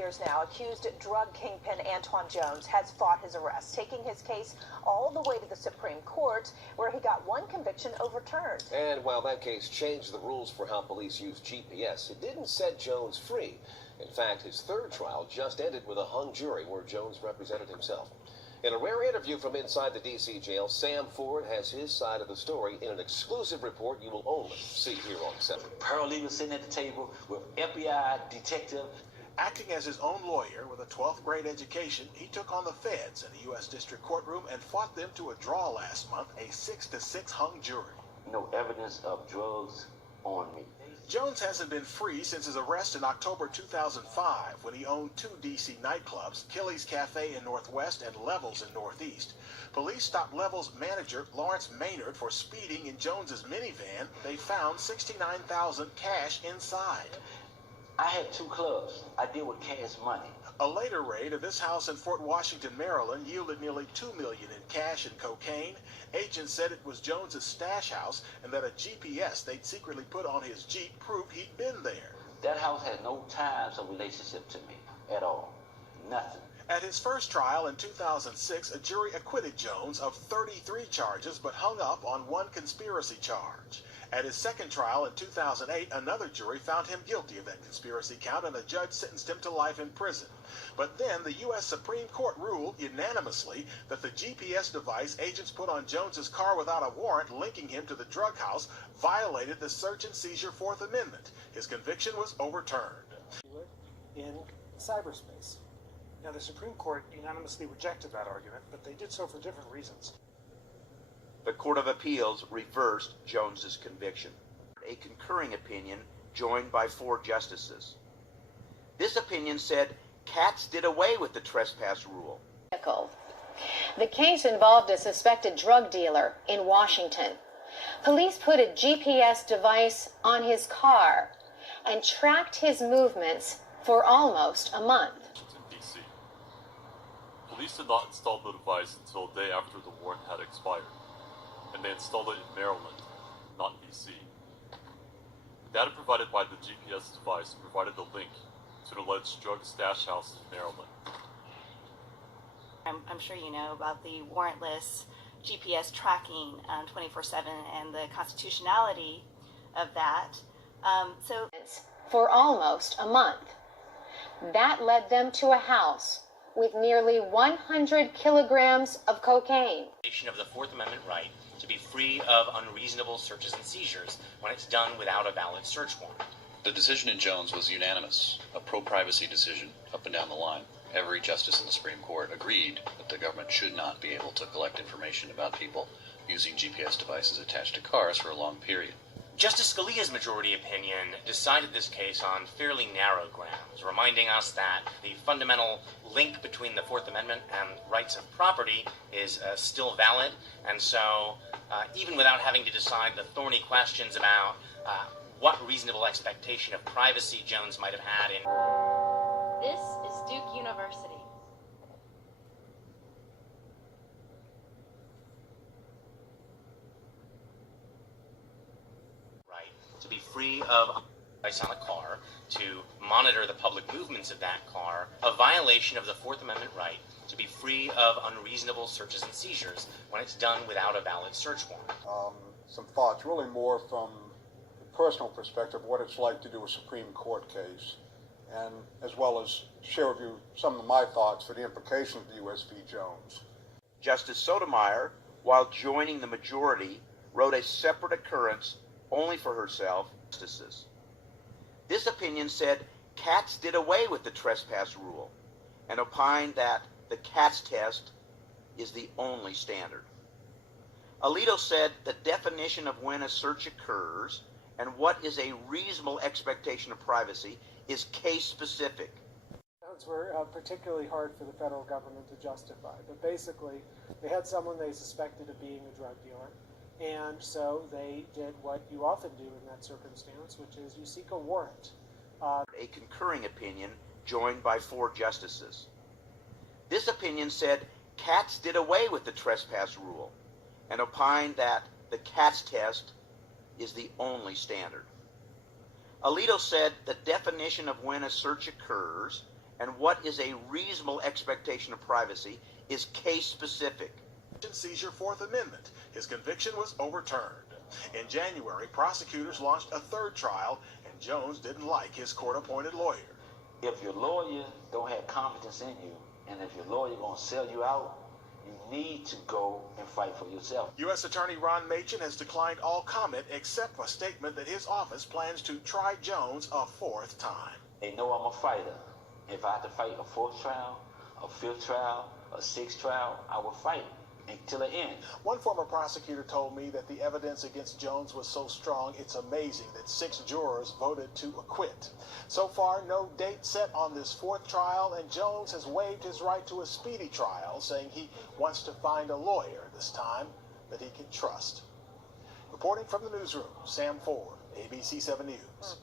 years now, accused drug kingpin Antoine Jones has fought his arrest, taking his case all the way to the Supreme Court, where he got one conviction overturned. And while that case changed the rules for how police use GPS, it didn't set Jones free. In fact, his third trial just ended with a hung jury where Jones represented himself. In a rare interview from inside the D.C. jail, Sam Ford has his side of the story in an exclusive report you will only see here on 7. Paralegal sitting at the table with FBI detective. Acting as his own lawyer with a 12th grade education, he took on the feds in a U.S. District courtroom and fought them to a draw last month, a 6-6 hung jury. No evidence of drugs on me. Jones hasn't been free since his arrest in October 2005 when he owned 2 D.C. nightclubs, Killy's Cafe in Northwest and Levels in Northeast. Police stopped Levels manager Lawrence Maynard for speeding in Jones's minivan. They found $69,000 cash inside. I had 2 clubs. I deal with cash money. A later raid of this house in Fort Washington, Maryland, yielded nearly $2 million in cash and cocaine. Agents said it was Jones's stash house and that a GPS they'd secretly put on his Jeep proved he'd been there. That house had no ties or relationship to me at all. Nothing. At his first trial in 2006, a jury acquitted Jones of 33 charges but hung up on 1 conspiracy charge. At his second trial in 2008, another jury found him guilty of that conspiracy count and a judge sentenced him to life in prison. But then the U.S. Supreme Court ruled unanimously that the GPS device agents put on Jones's car without a warrant linking him to the drug house violated the search and seizure 4th Amendment. His conviction was overturned. In cyberspace. Now, the Supreme Court unanimously rejected that argument, but they did so for different reasons. The Court of Appeals reversed Jones's conviction. A concurring opinion joined by 4 justices. This opinion said Katz did away with the trespass rule. The case involved a suspected drug dealer in Washington. Police put a GPS device on his car and tracked his movements for almost a month. DC. Police did not install the device until a day after the warrant had expired, and they installed it in Maryland, not DC. The data provided by the GPS device provided the link to the alleged drug stash house in Maryland. I'm sure you know about the warrantless GPS tracking 24/7 and the constitutionality of that. For almost a month. That led them to a house with nearly 100 kilograms of cocaine. Of the 4th Amendment right to be free of unreasonable searches and seizures when it's done without a valid search warrant. The decision in Jones was unanimous, a pro-privacy decision up and down the line. Every justice in the Supreme Court agreed that the government should not be able to collect information about people using GPS devices attached to cars for a long period. Justice Scalia's majority opinion decided this case on fairly narrow grounds, reminding us that the fundamental link between the 4th Amendment and rights of property is still valid, and so even without having to decide the thorny questions about what reasonable expectation of privacy Jones might have had in... This is Duke University. To be free of device on a car, to monitor the public movements of that car, a violation of the 4th Amendment right to be free of unreasonable searches and seizures when it's done without a valid search warrant. Some thoughts, really more from the personal perspective of what it's like to do a Supreme Court case, and as well as share with you some of my thoughts for the implications of the U.S. v. Jones. Justice Sotomayor, while joining the majority, wrote a separate occurrence only for herself, justices. This opinion said Katz did away with the trespass rule and opined that the Katz test is the only standard. Alito said the definition of when a search occurs and what is a reasonable expectation of privacy is case-specific. Those were particularly hard for the federal government to justify, but basically they had someone they suspected of being a drug dealer. And so they did what you often do in that circumstance, which is you seek a warrant. A concurring opinion joined by 4 justices. This opinion said Katz did away with the trespass rule and opined that the Katz test is the only standard. Alito said the definition of when a search occurs and what is a reasonable expectation of privacy is case specific. Seizure Fourth Amendment. His conviction was overturned. In January, prosecutors launched a third trial, and Jones didn't like his court-appointed lawyer. If your lawyer don't have confidence in you, and if your lawyer gonna sell you out, you need to go and fight for yourself. U.S. Attorney Ron Machen has declined all comment except a statement that his office plans to try Jones a fourth time. They know I'm a fighter. If I have to fight a fourth trial, a fifth trial, a sixth trial, I will fight until the end. One former prosecutor told me that the evidence against Jones was so strong, it's amazing that 6 jurors voted to acquit. So far, no date set on this fourth trial, and Jones has waived his right to a speedy trial, saying he wants to find a lawyer this time that he can trust. Reporting from the newsroom, Sam Ford, ABC 7 News.